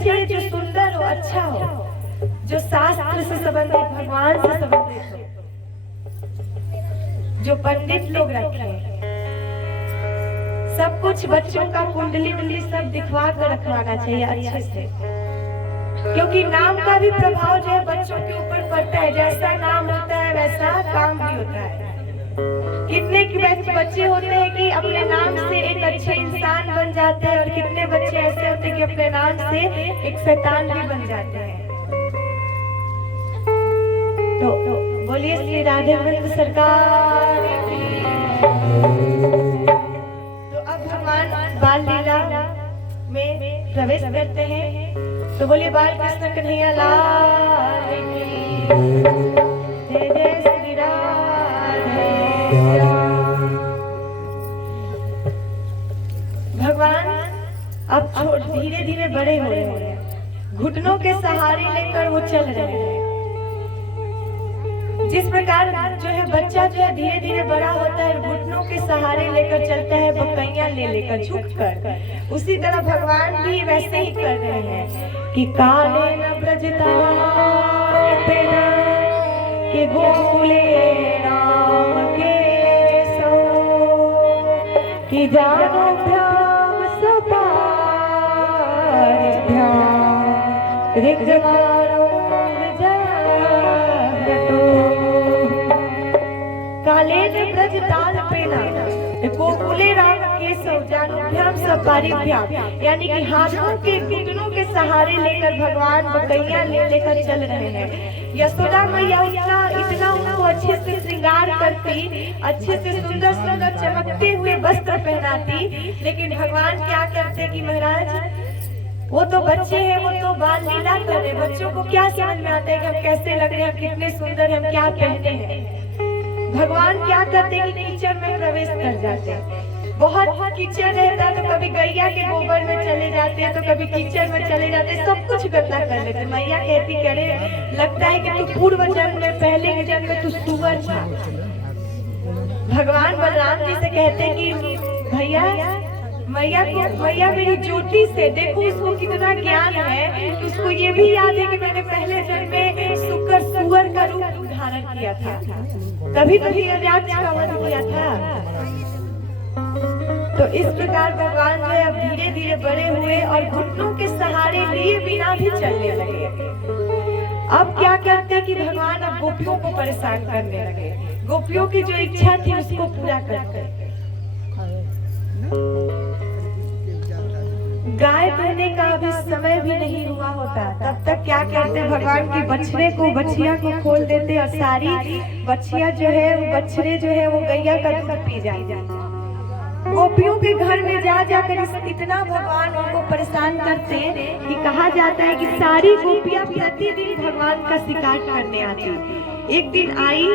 चाहिए जो सुंदर हो, अच्छा हो, जो शास्त्र से संबंधित, भगवान से संबंधित हो, जो पंडित लोग रखे। सब कुछ बच्चों का कुंडली उंडली सब दिखवा कर रखवाना चाहिए अच्छे से, क्योंकि नाम का भी प्रभाव जो है बच्चों के ऊपर पड़ता है। जैसा नाम होता है वैसा काम भी होता है। कितने बच्चे होते हैं कि अपने नाम से एक अच्छे इंसान बन जाते हैं, और कितने बच्चे ऐसे होते हैं कि अपने नाम से एक शैतान भी बन जाते हैं। तो बोलिए श्री राधे वृंद सरकार की। तो अब भगवान बाल लीला में प्रवेश करते हैं। तो बोलिए बाल कृष्ण कन्हैया लाल की जय। जय श्री राधे। भगवान अब धीरे धीरे बड़े हो रहे हैं, घुटनों के सहारे लेकर वो चल रहे हैं। जिस प्रकार जो है बच्चा जो है धीरे धीरे बड़ा होता है, घुटनों के सहारे लेकर चलता है, बकैया ले लेकर झुककर, उसी तरह भगवान भी वैसे ही कर रहे हैं कि काले न ब्रजता के गोकुले राम के सो कि जानो भ्याम सपार भ्याम ऋग्जवारो काले ने ब्रज ताल पेना गोकुले राम के सौजानुभ्याम सपारिभ्याम, यानी कि हाथों के घुटनों के सहारे लेकर भगवान बकैया लेकर चल रहे हैं। यशोदा मैया इतना उनको अच्छे से श्रृंगार करती, अच्छे से सुंदर सुंदर चमकते हुए वस्त्र पहनाती, लेकिन भगवान क्या करते कि महाराज वो तो बच्चे हैं, वो तो बाल लीला कर रहे, बच्चों को क्या समझ में आता है कि हम कैसे लग रहे हैं, कितने सुंदर हम क्या पहने हैं। भगवान क्या करते कि कीचड़ में प्रवेश कर जाते। बहुत कीचड़ रहता तो कभी गैया के गोबर में चले जाते, तो कभी कीचड़ में चले जाते, सब कुछ गंदा कर लेते। मैया कहती करे लगता है कि तू पूर्व जन्म में, पहले के जन्म में तू सुअर था। भगवान बलराम जी से कहते कि भैया मैया मेरी ज्योति से देखो, उसको कितना ज्ञान है, उसको ये भी याद है कि मैंने पहले जन्म में सुअर का रूप धारण किया था, तभी तो हिरण्याक्ष का वध किया था। तो इस प्रकार भगवान जो है अब धीरे धीरे बड़े हुए और घुटनों के सहारे लिए बिना भी चलने लगे। अब क्या करते कि भगवान अब गोपियों को परेशान करने लगे, गोपियों की जो इच्छा थी उसको पूरा करते। गाय दुहने का अभी समय भी नहीं हुआ होता, तब तक क्या करते भगवान की बछिया को खोल देते, और सारी बछिया जो है वो बछड़े जो है वो गैया का दूध पी जाए। गोपियों के घर में जा जाकर इतना भगवान उनको परेशान करते कि कहा जाता है कि सारी गोपियां प्रतिदिन भगवान का शिकार करने आती। एक दिन आई,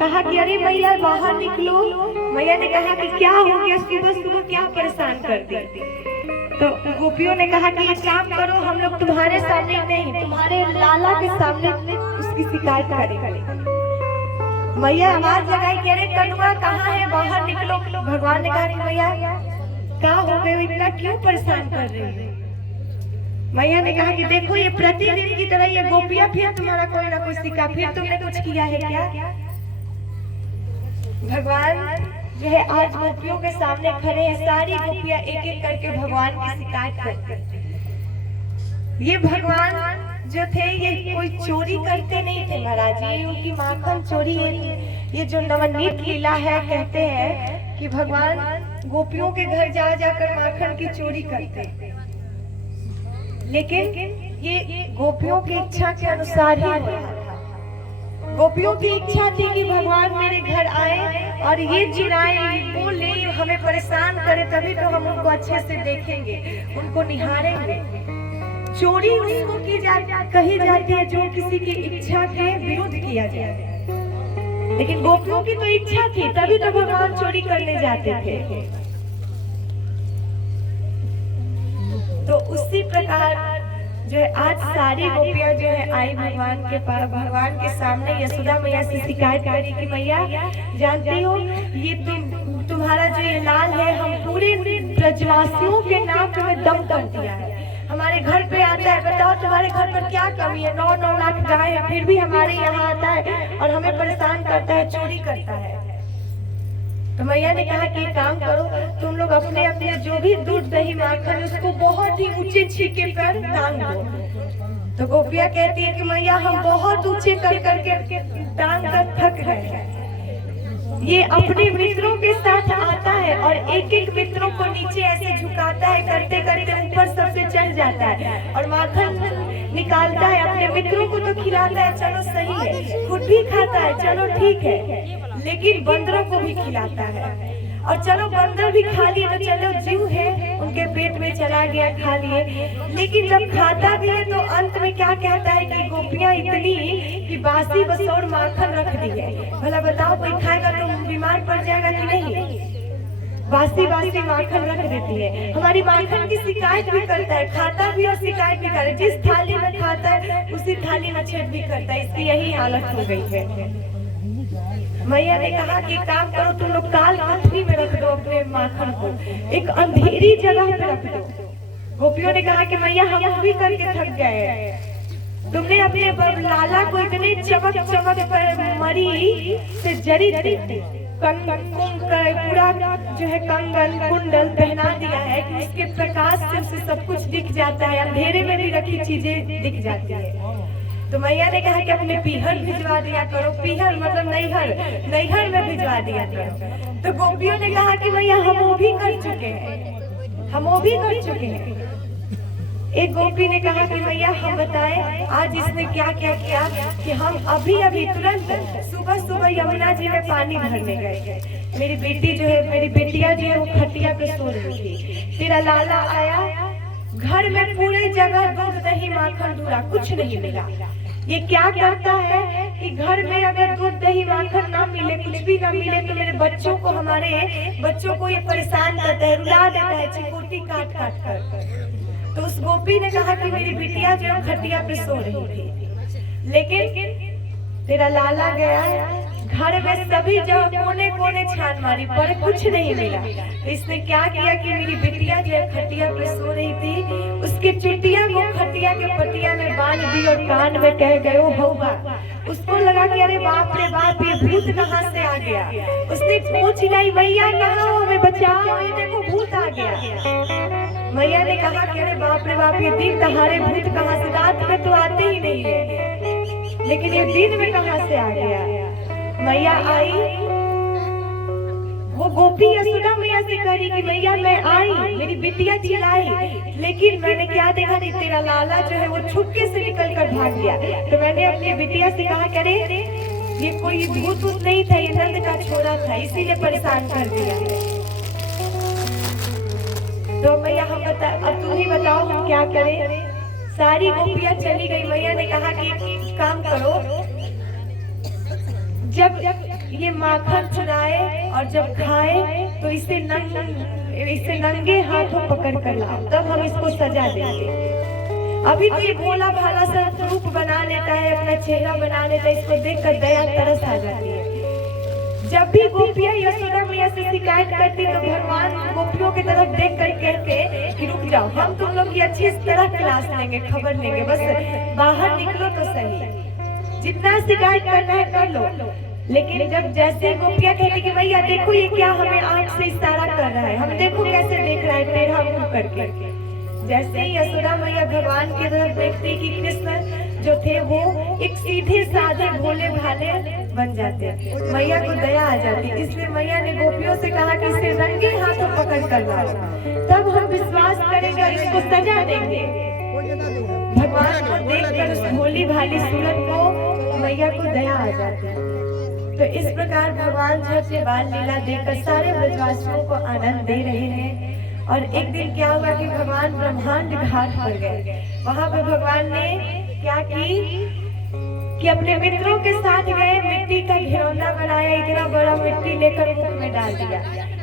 कहा कि अरे मैया बाहर निकलो। मैया ने कहा कि क्या हो गया, सुबह सुबह क्या परेशान कर दी। तो गोपियों ने कहा कि एक काम करो, हम लोग तुम्हारे सामने नहीं, तुम्हारे लाला के सामने उसकी शिकायत करेंगे। मैया आवाज लगाई कि अरे कनुआ कहाँ है, बाहर निकलो। भगवान ने कहा कि मैया क्या हो गए, इतना क्यों परेशान कर रही है। मैया ने कहा कि देखो ये प्रतिदिन की तरह ये गोपियां फिर तुम्हारा कोई ना कोई शिकायत, फिर तुमने कुछ किया है क्या। भगवान जो है आज गोपियों के सामने खड़े हैं, सारी गोपियां एक एक करके भगवान की शिकायत करते। ये भगवान जो थे ये कोई चोरी करते नहीं थे महाराज, ये उनकी माखन चोरी है। ये जो नवनीत लीला है, कहते हैं कि भगवान गोपियों के घर जा जाकर माखन की चोरी करते, लेकिन ये गोपियों की इच्छा के अनुसार ही हुआ। गोपियों की इच्छा थी कि भगवान मेरे घर आए और ये चिल्लाए, बोले, हमें परेशान करे, तभी तो हम उनको अच्छे से देखेंगे, उनको निहारेंगे। चोरी उसको कही जाती है जो किसी की इच्छा के विरुद्ध किया जाए, लेकिन गोपियों की तो इच्छा थी, तभी तो भगवान चोरी करने जाते थे। तो उसी प्रकार जो है आज सारी गोपियां जो है आई भगवान के पास, भगवान के सामने यशोदा मैया से शिकायत करी कि मैया जानती हो ये तुम्हारा जो ये लाल है, हम पूरे ब्रजवासियों के नाक में दम कर दिया है, हमारे घर पे आता है, बताओ तुम्हारे घर पर क्या कमी है, 9-9 लाख गाय है, फिर भी हमारे यहाँ आता है और हमें परेशान करता है, चोरी करता है। तो मैया ने कहा कि काम करो, तुम लोग अपने अपने जो भी दूध दही माखन उसको बहुत ही ऊंचे छीके पर टांग दो। तो गोपिया कहती है कि मैया हम बहुत ऊंचे कर करके टांग कर थक गए हैं। ये अपने मित्रों के साथ आता है और एक एक मित्रों को नीचे ऐसे झुकाता है, करते करते ऊपर सबसे चढ़ जाता है और माखन निकालता है, अपने मित्रों को तो खिलाता है, चलो सही है, खुद भी खाता है, चलो ठीक है, लेकिन बंदरों को भी खिलाता है। और चलो बंदर भी खा लिए तो चलो जीव है, उनके पेट में चला गया, खा लिए, लेकिन जब खाता भी है तो अंत में क्या कहता है कि गोपियां इतनी कि बासी बसौर माखन रख दी है। भला बताओ कोई खाएगा तो बीमार पड़ जाएगा कि नहीं? बासी बासी माखन रख देती है। हमारी माखन की शिकायत भी करता है, खाता भी और शिकायत भी करता है, जिस थाली में खाता है उसी थाली में छेद भी करता है। इसकी यही हालत हो गई है। मैया ने कहा कि काम करो, तुम लोग काल पृथ्वी में रख दो अपने माखन को, एक अंधेरी जगह पे रख दो। गोपियों ने कहा कि मैया हम भी करके थक गए, तुमने अपने लाला को इतने चमक चमक पर मरी से जड़ी पूरा जो है कंगन कुंडल पहना दिया है कि उसके प्रकाश से उसे सब कुछ दिख जाता है, अंधेरे में भी रखी चीजें दिख जाती है। तो मैया ने कहा कि अपने पीहर भिजवा दिया करो, पीहर मतलब नैहर में भिजवा दिया करो। तो गोपियों ने कहा कि मैया हम वो भी कर चुके हैं, एक गोपी ने कहा कि मैया हम बताएं आज इसने क्या क्या किया कि हम अभी तुरंत सुबह यमुना जी में पानी भरने गए। मेरी बेटिया जो है वो खटिया पे सो रही थी, तेरा लाला आया, घर में पूरे जगह दूध दही माखन धुला, कुछ नहीं मिला। ये क्या करता है कि घर में अगर दूध दही माखन ना मिले, कुछ भी ना मिले, तो मेरे हमारे बच्चों को ये परेशान करता है, रुला देता है चिकोटी काट कर। तो उस गोपी ने कहा कि मेरी बिटिया जो खटिया पे सो रही थी, लेकिन तेरा लाला गया, घर में सभी जगह कोने कोने छान मारी पर कुछ नहीं मिला। तो इसने क्या किया कि मेरी बिटिया जो खटिया पे सो रही थी, उसके चुटिया को खटिया के पटिया में बांध दी और कान में कह गए होगा। उसको लगा कि अरे बाप रे बाप, ये भूत कहाँ से आ गया। उसने पूछ लाई, मैया कहाँ हो, हमें बचाओ, ये देखो भूत आ गया। मैया ने कहा कि अरे बाप रे बाप, ये दिन दहाड़े भूत कहाँ से, रात में तो आते ही नहीं है, लेकिन ये दिन में कहाँ से आ गया। मैया आई, वो गोपी यशोदा मैया से करी कि मैया मैं आई, मेरी बिटिया चिल्लाई, लेकिन मैंने क्या देखा कि तेरा लाला जो है वो छुपके से निकल कर भाग गया। तो मैंने अपनी बिटिया से कहा कि अरे ये कोई भूत नहीं था, ये नंद का छोरा था, इसीलिए परेशान कर दिया। तो मैया अब तुम ही बताओ हम क्या करें। सारी गोपियां चली गई। मैया ने कहा कि काम करो, जब ये माखन चुराए और जब खाए तो इसे नंगे हाथों पकड़ कर लाओ, तब हम इसको सजा देंगे। अभी तो ये भोला भाला सा रूप बना लेता है, अपना चेहरा बना लेता है, इसको देखकर दया तरस आ जाती है। जब भी गोपियां यशोदा मैया से शिकायत करती तो भगवान गोपियों की तरफ देख कर कहते कि रुक जाओ, हम तुम लोग की अच्छी तरह क्लास लेंगे, खबर लेंगे, बस बाहर निकलो तो सही, जितना शिकायत करना है कर लो। लेकिन जब जैसे गोपियां कहती कि भैया देखो ये क्या हमें आंख से इशारा कर रहा है, हम देखो कैसे देख रहा है टेढ़ा मुंह करके, जैसे ही यशोदा मैया भगवान की तरफ देखती कि कृष्ण जो थे वो एक सीधे साधे भोले भाले बन जाते, मैया को दया आ जाती। इसलिए मैया ने गोपियों से कहा कि इसे रंगे हाथों पकड़ कर लाओ, तब हम विश्वास करेंगे और इसको सजा देंगे। भगवान को देखकर उस भोली भाली सूरत को मैया को दया आ जाती है। तो इस प्रकार भगवान झट बाल लीला देकर सारे ब्रजवासियों को आनंद दे रहे हैं। और एक दिन क्या हुआ कि भगवान ब्रह्मांड घाट पर गए। वहां पर भगवान ने क्या कि अपने मित्रों के साथ गए, मिट्टी का घिरौना बनाया, इतना बड़ा मिट्टी लेकर मुख में डाल दिया।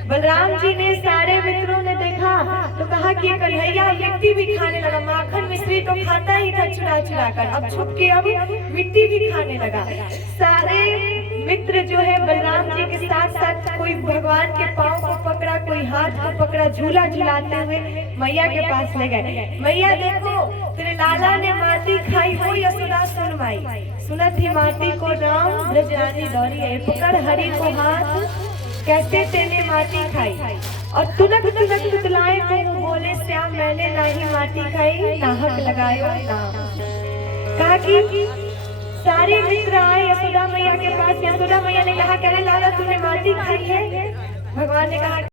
बलराम जी ने, सारे मित्रों ने देखा तो कहा कि कन्हैया मिट्टी भी खाने लगा। माखन मिश्री तो खाता ही था चुरा चुरा कर, अब छुप के अब मिट्टी भी खाने लगा। सारे मित्र जो है बलराम जी के साथ साथ कोई भगवान के पाँव को पकड़ा, कोई हाथ को पकड़ा, झूला झुलाते हुए मैया के पास ले गए। मैया देखो तेरे लाला ने माटी खाई, वो यशोदा सुन माई, सुनत ही माटी को राम ब्रजरानी दौड़ी है, पकड़ हरि को हाथ कैसे तेने माटी खाई। और तुनक तुनक तुतलाए मुंह बोले श्याम मैंने नाही माटी खाई, नाहक लगायो नाम। कहा कि सारे मित्र आए यशोदा मैया के पास। यशोदा मैया ने कहा, कह लाला तूने माटी खाई है? भगवान ने कहा